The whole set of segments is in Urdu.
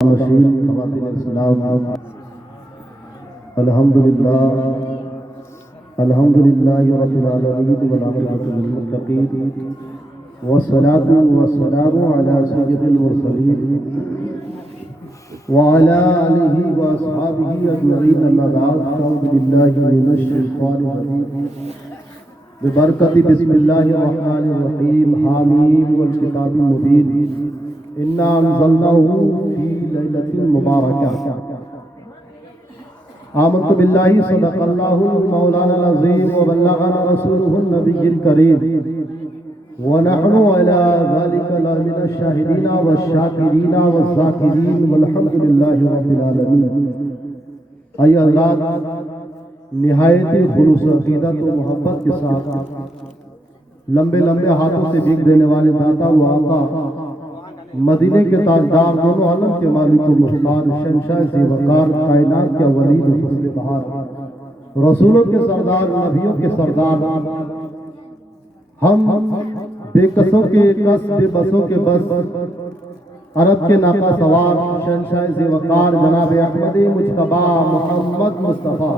خواتین السلام، الحمدللہ رب العالمین والعاقبۃ للمتقین والصلاة والسلام علی سید المرسلین وعلی آلہ واصحابہ اجمعین، اما بعد، اعوذ باللہ من الشیطان الرجیم، ببرکت بسم اللہ الرحمن الرحیم، حامیم والکتاب المبین، انا انزلناہ فی لیلۃ مبارکہ، آمنت باللہ صدق اللہ مولانا العظیم وبلغنا رسولہ النبی الکریم، ونحن على ذلك لمن الشاہدین والشاکرین والذاکرین والحمد للہ رب العالمین۔ اے حضرات، نہایت خلوص عقیدت و محبت کے ساتھ لمبے لمبے ہاتھوں سے بھیک دینے والے داتا و آقا، مدینے کے تاجدار، دونوں عالم کے مالک و مختار، شہنشاہ ذی وقار، کائنات کے ولید و فصل بہار، رسولوں کے سردار، نبیوں کے سردار، ہم بے قصوں کے قص، بے بسوں کے بس، عرب کے ناقہ سوار، شہنشاہ ذی وقار جناب احمد مجتبی محمد مصطفیٰ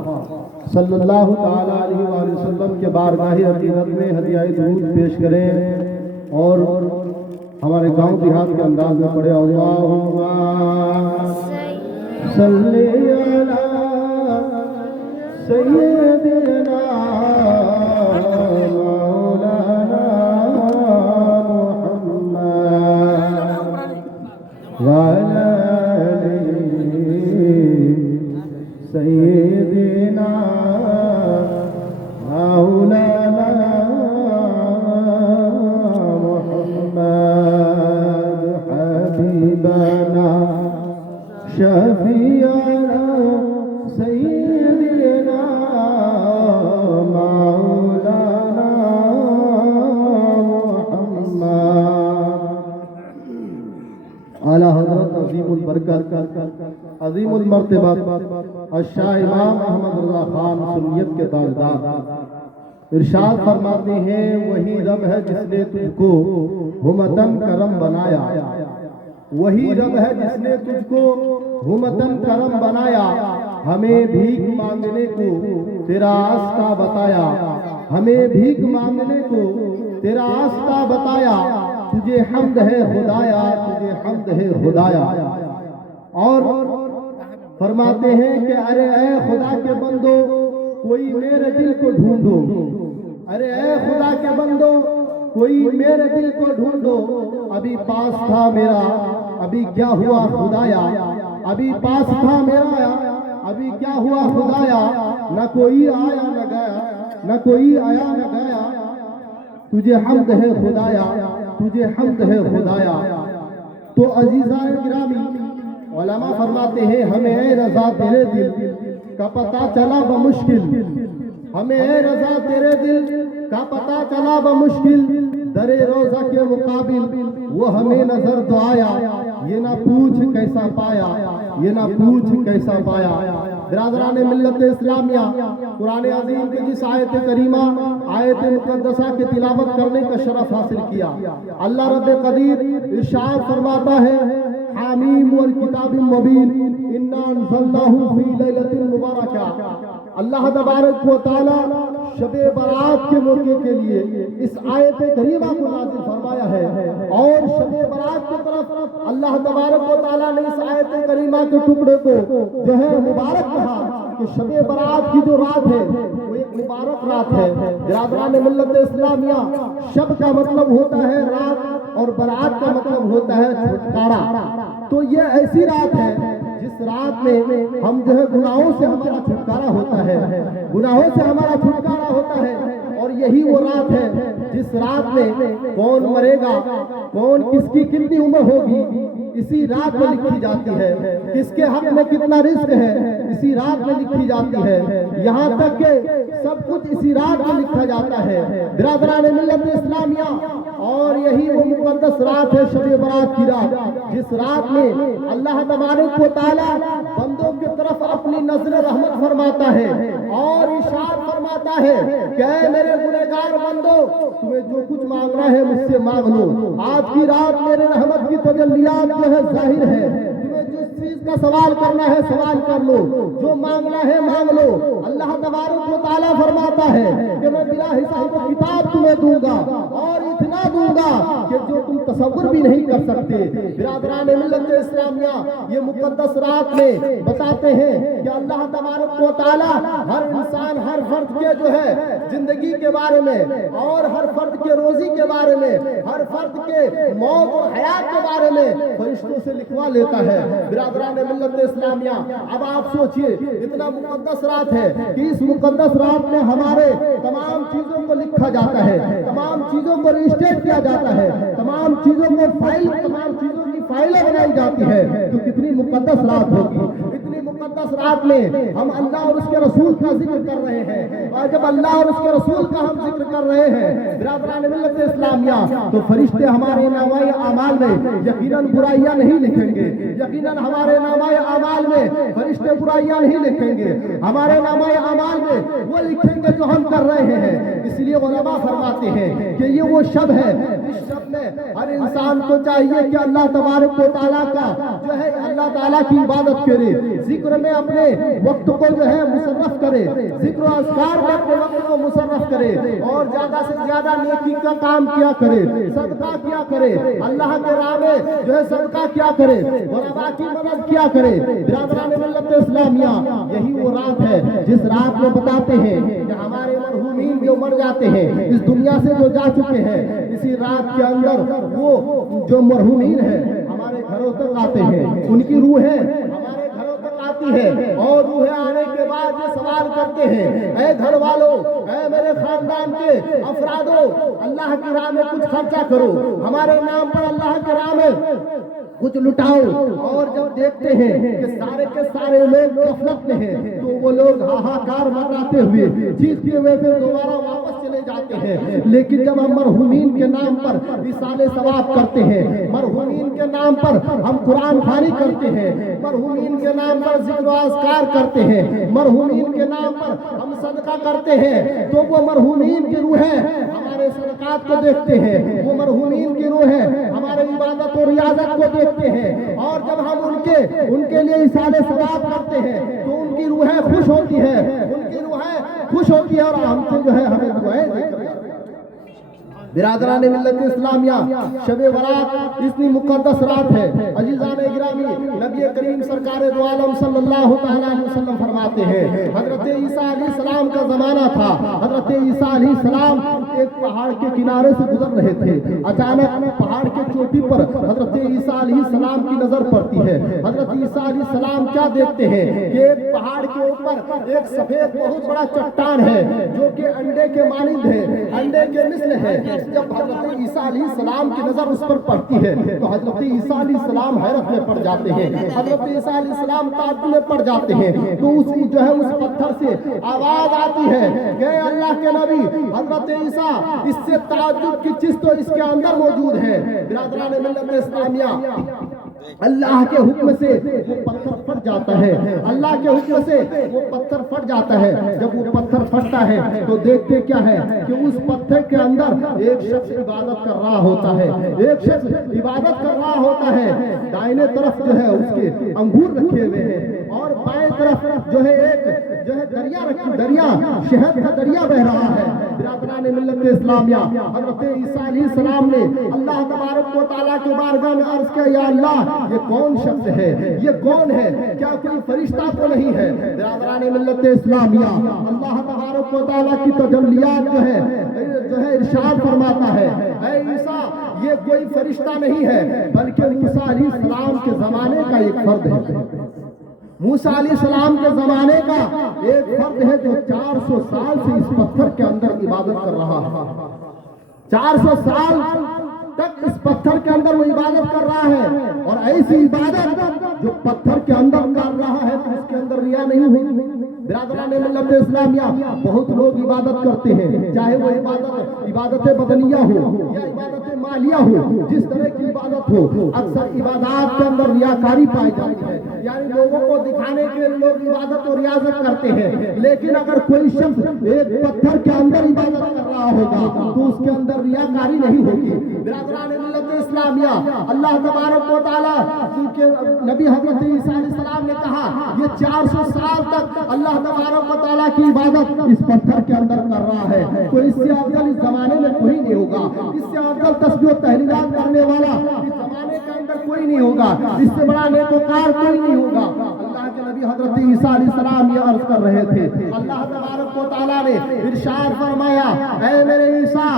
صلی اللہ تعالی علیہ وآلہ وسلم کے بارگاہ عقیدت میں ہدیہ درود پیش کریں اور ہمارے گاؤں دیہات کے انداز میں پڑھے، اللہم صلی علی سیدنا مولانا محمد وعلی سیدنا مولانا شفیعنا سیدنا مولانا محمد۔ اعلی حضرت عظیم البرکت، عظیم المرتبہ الشاہ امام احمد رضا خان سنیت کے تاجدار ارشاد فرماتے ہیں، وہی رب ہے جس نے تجھ کو ہمتن کرم بنایا، وہی رب ہے جس نے تجھ کو ہمتن کرم بنایا، ہمیں بھیک مانگنے کو تیرا راستہ بتایا، ہمیں بھیک مانگنے کو تیرا راستہ بتایا، تجھے حمد ہے خدایا، تجھے حمد ہے خدایا۔ اور فرماتے ہیں کہ ارے اے خدا کے بندو، کوئی میرے دل کو ڈھونڈو، ارے اے خدا کے بندو، کوئی میرے دل کو ڈھونڈو، ابھی پاس تھا میرا، ابھی کیا ہوا خدایا، ابھی پاس تھا میرا، ابھی کیا ہوا خدایا، نہ کوئی آیا نہ گیا، نہ کوئی آیا نہ گیا، تجھے حمد ہے خدایا، تجھے حمد ہے خدایا۔ تو عزیزان گرامی، علماء فرماتے ہیں، ہمیں اے رضا تیرے دل کا پتہ چلا بمشکل، ہمیں اے رضا تیرے دل کا پتہ چلا بمشکل، در روضہ کے مقابل وہ ہمیں نظر تو آیا، یہ نہ پوچھ کیسا پایا، یہ نہ پوچھ کیسا پایا۔ برادران ملت اسلامیہ، قرآن عظیم کی جس آیت کریمہ، آیت مقدسہ کی تلاوت کرنے کا شرف حاصل کیا، اللہ رب قدیر ارشاد فرماتا ہے، حامیم والکتاب المبین، انا انزلناہ فی لیلۃ مبارکہ۔ اللہ تبارک و تعالی شب برات کے موقع کے لیے اس آیت کریمہ کو نازل فرمایا ہے، اور شب برات کی طرف اللہ تبارک و تعالیٰ نے اس آیت کریمہ کے ٹکڑے کو جو ہے مبارک کہا، کہ شب برات کی جو رات ہے وہ ایک مبارک رات ہے۔ برادران ملت اسلامیہ، شب کا مطلب ہوتا ہے رات، اور برات کا مطلب ہوتا ہے چھٹکارا۔ تو یہ ایسی رات ہے جس رات میں ہم جو ہے گناہوں سے ہمارا چھٹکارا ہوتا ہے، گناہوں سے ہمارا چھٹکارا ہوتا ہے، اور یہی وہ رات ہے جس رات میں کون مرے گا، کون کس کی کتنی عمر ہوگی، اسی رات میں لکھی جاتی ہے، کس کے حق میں کتنا رزق ہے اسی رات میں لکھی جاتی ہے، یہاں تک کہ سب کچھ اسی رات میں لکھا جاتا ہے۔ برادران ملت اسلامیہ، اور یہی وہ مقدس رات ہے شب برات کی رات، جس رات میں اللہ تبارک و تعالیٰ بندوں کی طرف اپنی نظر رحمت فرماتا ہے اور ارشاد فرماتا ہے کہ اے میرے گنہگار بندو، تمہیں جو کچھ مانگنا ہے مجھ سے مانگ لو، آج کی رات میرے رحمت کی تجلیات جو ہے ظاہر ہے، تمہیں جس کا سوال کرنا ہے سوال کر لو، جو مانگنا ہے مانگ لو۔ اللہ تبارک و تعالیٰ فرماتا ہے کہ میں بلا حساب و کتاب تمہیں دوں گا، اور اتنا دوں گا کہ جو تم تصور بھی نہیں کر سکتے۔ برادران ملت اسلامیہ، یہ مقدس رات میں بتاتے ہیں کہ اللہ تبارک و تعالیٰ ہر انسان، ہر فرد کے جو ہے زندگی کے بارے میں، اور ہر فرد کے روزی کے بارے میں، ہر فرد کے موت اور حیات کے بارے میں فرشتوں سے لکھوا لیتا ہے۔ برادران ملت اسلامیہ، اب آپ سوچئے اتنا مقدس رات ہے کہ اس مقدس رات میں ہمارے تمام چیزوں کو لکھا جاتا ہے، تمام چیزوں کو رجسٹر کیا جاتا ہے، تمام چیزوں کو تمام چیزوں کی فائلیں بنائی جاتی ہے۔ تو کتنی مقدس رات ہوگی۔ اتنی مقدس رات میں ہم اللہ اور اس کے رسول کا ذکر کر رہے ہیں، اور جب اللہ اور اس کے رسول کا ہم ذکر کر رہے ہیں برادران ملت اسلامیہ، تو فرشتے ہمارے نامۂ اعمال میں یقیناً برائیاں نہیں لکھیں گے، یقیناً ہمارے نامۂ اعمال میں فرشتے برائیاں نہیں لکھیں گے، ہمارے نامۂ اعمال میں وہ لکھیں گے جو ہم کر رہے ہیں۔ اس لیے علماء فرماتے ہیں کہ یہ وہ شب ہے جس شب میں ہر انسان کو چاہیے کہ اللہ تبارک و تعالیٰ کا جو ہے اللہ تعالیٰ کی عبادت کرے، ذکر میں اپنے وقت کو جو ہے مصرف کرے، ذکر و اذکار میں اپنے وقت کو مصرف کرے، اور زیادہ سے زیادہ نیکی کا کام کیا کرے، صدقہ کیا کرے، اللہ کے راہ میں جو ہے صدقہ کیا کرے، غرباء کی مدد کیا کرے۔ برادران ملت اسلامیہ، یہی وہ رات ہے جس رات میں بتاتے ہیں کہ ہمارے مرحومین جو مر جاتے ہیں، اس دنیا سے جو جا چکے ہیں، اسی رات کے اندر وہ جو مرحومین ہیں ہمارے گھروں تک آتے ہیں، ان کی روحیں ہمارے گھروں تک آتی ہے، اور روحیں آنے کے بعد یہ سوال کرتے ہیں، اے گھر والوں، اے میرے خاندان کے افرادوں، اللہ کی راہ میں کچھ خرچہ کرو، ہمارے نام پر اللہ کی راہ میں کچھ لٹاؤ۔ اور جب دیکھتے ہیں کہ سارے کے سارے لوگ غفلت میں ہیں، تو وہ لوگ ہاہاکار مچاتے ہوئے چیختے ہوئے پھر دوبارہ واپس چلے جاتے ہیں۔ لیکن جب ہم مرحومین کے نام پر ایصال ثواب کرتے ہیں، مرحومین کے نام پر ہم قرآن خوانی کرتے ہیں، مرحومین کے نام پر ذکر و اذکار کرتے ہیں، مرحومین کے نام پر ہم صدقہ کرتے ہیں، تو وہ مرحومین کی روحیں ہمارے صدقات کو دیکھتے ہیں، وہ مرحومین کی روحیں ہمارے عبادت اور ریاضت کو دیکھتے ہیں، اور جب ہم ان کے لیے ایصال ثواب کرتے ہیں تو ان کی روحیں خوش ہوتی ہے، ان کی روحیں خوش ہوتی ہے، اور ہم سے جو ہے ہمیں دعائیں دیتے ہیں۔ برادران ملت اسلامیہ، شب برات اتنی مقدس رات ہے۔ عزیزان گرامی، نبی کریم سرکار دو عالم صلی اللہ تعالیٰ علیہ وسلم فرماتے ہیں، حضرت عیسیٰ علیہ السلام کا زمانہ تھا، حضرت عیسیٰ علیہ السلام ایک پہاڑ کے کنارے سے گزر رہے تھے، اچانک پہاڑ کے چوٹی پر حضرت عیسیٰ علیہ السلام کی نظر پڑتی ہے۔ حضرت عیسیٰ علیہ السلام کیا دیکھتے ہیں کہ ایک پہاڑ کے اوپر ایک سفید بہت بڑا چٹان ہے جو کہ انڈے کے مانند ہے، انڈے کے مثل ہے۔ جب حضرت عیسیٰ علیہ السلام کی نظر اس پر پڑتی ہے تو حضرت عیسیٰ علیہ السلام حیرت میں پڑ جاتے ہیں، حضرت عیسیٰ علیہ السلام تعجب میں پڑ جاتے ہیں۔ تو اسی جو ہے اس پتھر سے آواز آتی ہے کہ اللہ کے نبی حضرت عیسیٰ، اس سے تعجب کی چیز تو اس کے اندر موجود ہے۔ برادران ملت اسلامیہ، اللہ کے حکم سے وہ پتھر پھٹ جاتا ہے، اللہ کے حکم سے وہ پتھر پھٹ جاتا ہے۔ جب وہ پتھر پھٹتا ہے تو دیکھتے کیا ہے کہ اس پتھر کے اندر ایک شخص عبادت کر رہا ہوتا ہے، ایک شخص عبادت کر رہا ہوتا ہے۔ دائیں طرف جو ہے اس کے انگور رکھے ہوئے ہیں، اور بائیں طرف جو ہے ایک جو ہے دریا شہد کا دریا بہ رہا ہے۔ برادران ملت اسلامیہ، حضرت عیسیٰ علیہ السلام نے اللہ تبارک و تعالیٰ کے بارگاہ میں عرض کیا، یا اللہ، یہ کون شخص ہے، یہ کون ہے، کیا کوئی فرشتہ تو نہیں ہے؟ برادران ملت اسلامیہ، اللہ تبارک و تعالیٰ کی تجلیات جو ہے ارشاد فرماتا ہے، اے عیسیٰ، یہ کوئی فرشتہ نہیں ہے بلکہ موسیٰ علیہ السلام کے زمانے کا ایک فرد ہے۔ موسیٰ علیہ السلام کے زمانے کا ایک فرد ہے جو 400 سال سے اس پتھر کے اندر عبادت کر رہا ہے۔ 400 سال تک اس پتھر کے اندر وہ عبادت کر رہا ہے، اور ایسی عبادت جو پتھر کے اندر کر رہا ہے تو اس کے اندر ریا نہیں ہوئی۔ برادران ملت اسلامیہ، بہت لوگ عبادت کرتے ہیں، چاہے وہ عبادت بدنیہ ہو یا عبادت مالیہ ہو، جس طرح کی عبادت ہو، اکثر عبادات کے اندر ریاکاری پائی جاتی ہے، یعنی لوگوں کو دکھانے کے لیے لوگ عبادت اور ریاضت کرتے ہیں۔ لیکن اگر کوئی شخص ایک پتھر کے اندر عبادت کر رہا ہوگا تو اس کے اندر ریاکاری نہیں ہوگی۔ برادران ملت اسلامیہ اللہ تبارک و تعالیٰ کے نبی حضرت عیسیٰ علیہ السلام نے کہا یہ 400 سال تک اللہ تبارک و تعالیٰ کی عبادت اس پتھر کے اندر کر رہا ہے، تو اس سے افضل اس زمانے میں کوئی نہیں ہوگا، اس سے افضل تسبیح و تحلیلات کرنے والا اس زمانے کے اندر کوئی نہیں ہوگا، اس سے بڑا نیکوکار کوئی نہیں ہوگا۔ اللہ کے نبی حضرت عیسیٰ علیہ السلام یہ عرض کر رہے تھے، اللہ تبارک و تعالیٰ نے ارشاد فرمایا اے میرے عیسیٰ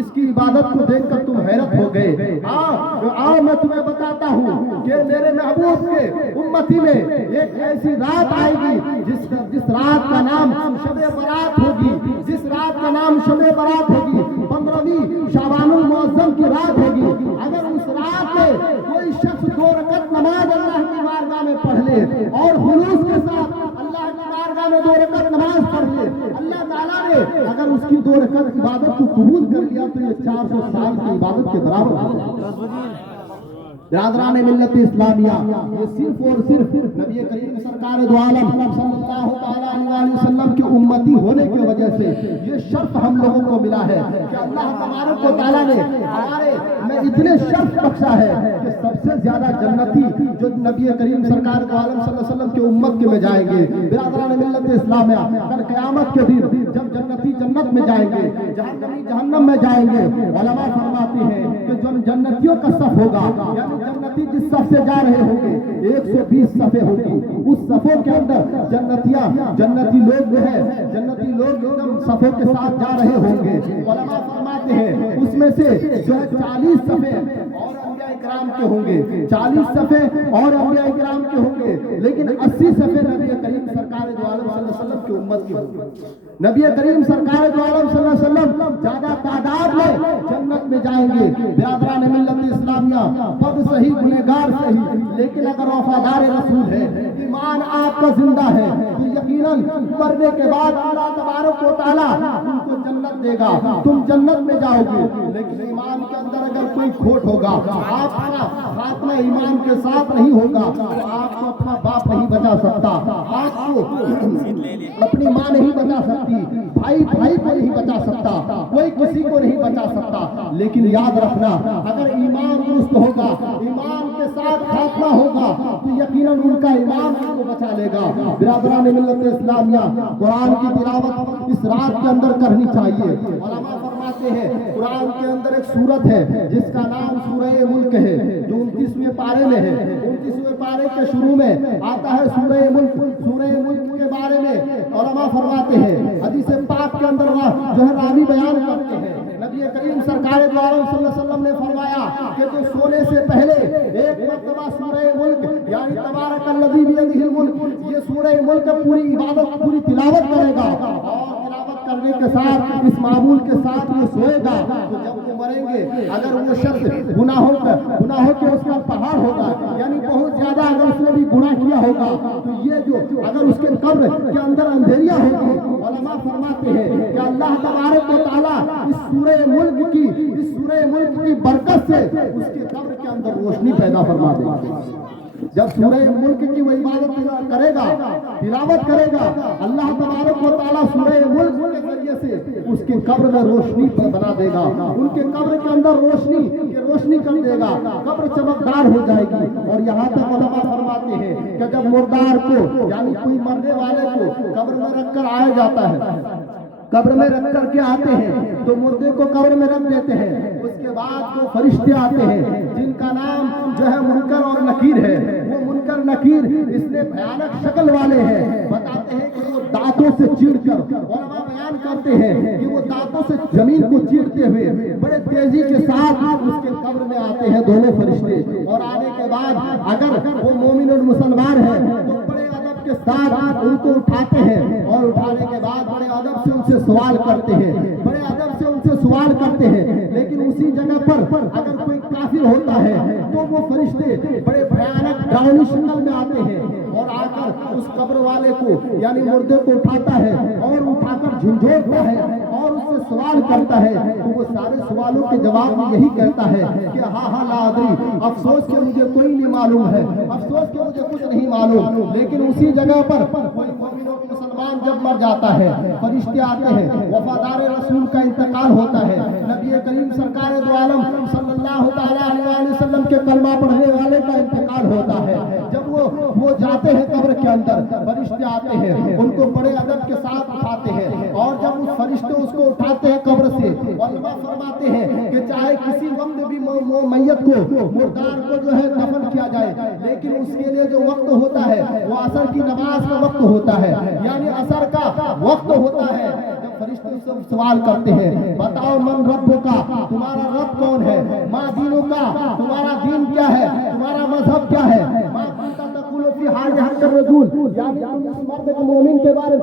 اس کی عبادت کو دیکھ کر تم حیرت ہو گئے، آؤ میں تمہیں بتاتا ہوں کہ میرے محبوب کے امتی میں ایک ایسی رات آئے گی جس رات کا نام شب برات ہوگی، جس رات کا نام شب برات ہوگی، 15ویں شعبان المعظم کی رات ہوگی۔ اگر اس رات میں کوئی شخص 2 رکعت نماز اللہ کی بارگاہ میں پڑھ لے اور خلوص کے ساتھ اللہ کی بارگاہ میں 2 رکعت نماز پڑھ لے، اللہ تعالیٰ نے اگر اس کی 2 رکعت عبادت کو قبول کر لیا تو یہ 400 سال کی عبادت کے برابر ہوگا۔ برادران ملت اسلامیہ، یہ صرف اور صرف نبی کریم سرکار دو عالم صلی اللہ تعالیٰ علیہ وسلم کی امتی ہونے کی وجہ سے یہ شرف ہم لوگوں کو ملا ہے کہ اللہ تبارک و تعالیٰ نے ہمارے میں اتنے شرف بخشا ہے کہ سب سے زیادہ جنتی جو نبی کریم سرکار دو عالم صلی اللہ علیہ وسلم کی امت کے میں جائیں گے۔ برادران ملت اسلامیہ، کل قیامت کے دن جب جنتی جنت میں جائیں گے، جہنمی جہنم میں جائیں گے، علماء فرماتے ہیں کہ جو جنتیوں کا صف ہوگا، یعنی جنتی جس صف سے جا رہے ہوں گے 120 صفیں ہوگی، اس صفوں کے اندر جنتی لوگ جو ہے جنتی لوگ ایک دم صفوں کے ساتھ جا رہے ہوں گے۔ علماء فرماتے ہیں اس میں سے جو ہے 40 صفیں اور انبیاء کرام کے ہوں گے، 40 صفیں اور انبیاء کرام کے ہوں گے، لیکن 80 صفیں نبی کریم سرکار دو عالم صلی اللہ علیہ وسلم کی امت کی ہوں گی۔ نبی کریم سرکار دو عالم صلی اللہ علیہ وسلم زیادہ تعداد میں جنت میں جائیں گے۔ برادران ملت اسلامیہ، پد صحیح گنہگار صحیح، لیکن اگر وفادار رسول ہے، ایمان آپ کا زندہ ہے تو یقیناً مرنے کے بعد اللہ تبارک و تعالیٰ تم کو جنت دے گا، تم جنت میں جاؤ گے۔ لیکن ایمان کے اندر اگر کوئی کھوٹ ہوگا، آپ کا خاتمہ ایمان کے ساتھ نہیں ہوگا تو آپ کو اپنا باپ نہیں بچا سکتا، آپ کو اپنی ماں نہیں بچا سکتی، بھائی کو نہیں بچا سکتا، کوئی کسی کو نہیں بچا سکتا۔ لیکن یاد رکھنا اگر ایمان درست ہوگا، ایمان کے ساتھ خاتمہ ہوگا تو یقیناً ان کا ایمان ان کو بچا لے گا۔ برادران ملت اسلامیہ، قرآن کی تلاوت اس رات کے اندر کرنی چاہیے۔ علماء فرماتے ہیں قرآن کے اندر ایک سورت ہے جس کا نام سورہ ملک ہے، جو 29ویں پارے میں ہے۔ 29ویں پارے کے شروع میں آتا ہے سورہ ملک۔ سورہ ملک کے بارے میں علماء فرماتے ہیں، حدیث پاک کے اندر جو ہے راوی بیان کرتے ہیں، نبی کریم سرکار دو عالم صلی اللہ علیہ وسلم نے فرمایا کہ جو سونے سے پہلے ایک مرتبہ سورہ ملک یعنی تبارک الذی بیدہ الملک، یہ سورہ ملک پوری عبادت پوری تلاوت کرے گا اور تلاوت کرنے کے ساتھ اس معمول کے ساتھ یہ سوئے گا تو جب وہ مریں گے اگر وہ شخص گناہوں کے اس کا پہاڑ ہوگا، یعنی بہت زیادہ اگر اس نے بھی گناہ کیا ہوگا تو یہ جو اگر اس کے قبر کے اندر اندھیریاں ہوگی، علماء فرماتے ہیں کہ اللہ تبارک و تعالیٰ اس سورہ ملک کی برکت سے اس کے قبر کے اندر روشنی پیدا فرما دے گا۔ جب سورہ ملک کی وہ عبادت کرے گا، تلاوت کرے گا، اللہ تبارک و تعالیٰ سورہ ملک کے ذریعے سے اس کے قبر میں روشنی بنا دے گا، ان کے قبر کے اندر روشنی کر دے گا، قبر چمکدار ہو جائے گی۔ اور یہاں تک علماء فرماتے ہیں کہ جب مردار کو یعنی کوئی مرنے والے کو قبر میں رکھ کر آیا جاتا ہے، قبر میں رکھ کر کے آتے ہیں تو مردے کو قبر میں رکھ دیتے ہیں، اس کے بعد جو فرشتے آتے ہیں جن کا نام جو ہے منکر اور نکیر ہے، وہ منکر نکیر اس نے بھیانک شکل والے ہیں، بتاتے ہیں کہ وہ دانتوں سے چیڑ کر، علماء بیان کرتے ہیں کہ وہ دانتوں سے زمین کو چیرتے ہوئے بڑے تیزی کے ساتھ اس کے قبر میں آتے ہیں دونوں فرشتے، اور آنے کے بعد اگر وہ مومن اور مسلمان ہے تو بڑے ادب کے ساتھ ان کو اٹھاتے ہیں، اور اٹھانے کے بعد بڑے ادب سے ان سے سوال کرتے ہیں، بڑے ادب سے ان سے سوال کرتے ہیں۔ لیکن اسی جگہ پر اگر کوئی کافر ہوتا ہے تو وہ فرشتے بڑے بھیانک ڈراؤنی شکل میں آتے ہیں اور آ کر اس قبر والے کو یعنی مردے کو اٹھاتا ہے اور اٹھا کر جھنجھوڑتا ہے اور اس سے سوال کرتا ہے، تو وہ سارے سوالوں کے جواب میں یہی کہتا ہے کہ ہاں لا ادری، افسوس کہ مجھے کوئی نہیں معلوم ہے، افسوس کہ مجھے کچھ نہیں معلوم۔ لیکن اسی جگہ پر کوئی مومن اور مسلمان مسلمان جب مر جاتا ہے فرشتے آتے ہیں، وفادار رسول کا انتقال ہوتا ہے، نبی کریم سرکار دو عالم صلی اللہ تعالیٰ علیہ وسلم کے کلمہ پڑھنے والے کا انتقال ہوتا ہے، جب وہ جاتے ہیں قبر کے اندر، فرشتے آتے ہیں، ان کو بڑے ادب کے ساتھ اٹھاتے ہیں، اور جب اس فرشتے اس کو اٹھاتے ہیں قبر سے، علماء فرماتے ہیں کہ چاہے کسی وقت بھی میت کو، مردار کو جو ہے دفن کیا جائے، لیکن اس کے لیے جو وقت ہوتا ہے وہ عصر کی نماز کا وقت ہوتا ہے، یعنی عصر کا وقت ہوتا ہے، جب فرشتے سے سوال کرتے ہیں بتاؤ من رب کا، تمہارا رب کون ہے، ما دینوں کا، تمہارا دین کیا ہے، تمہارا مذہب کیا ہے، ما کنت تقول فی حال حق الرجول، یعنی تم اس مرد مومن کے بارے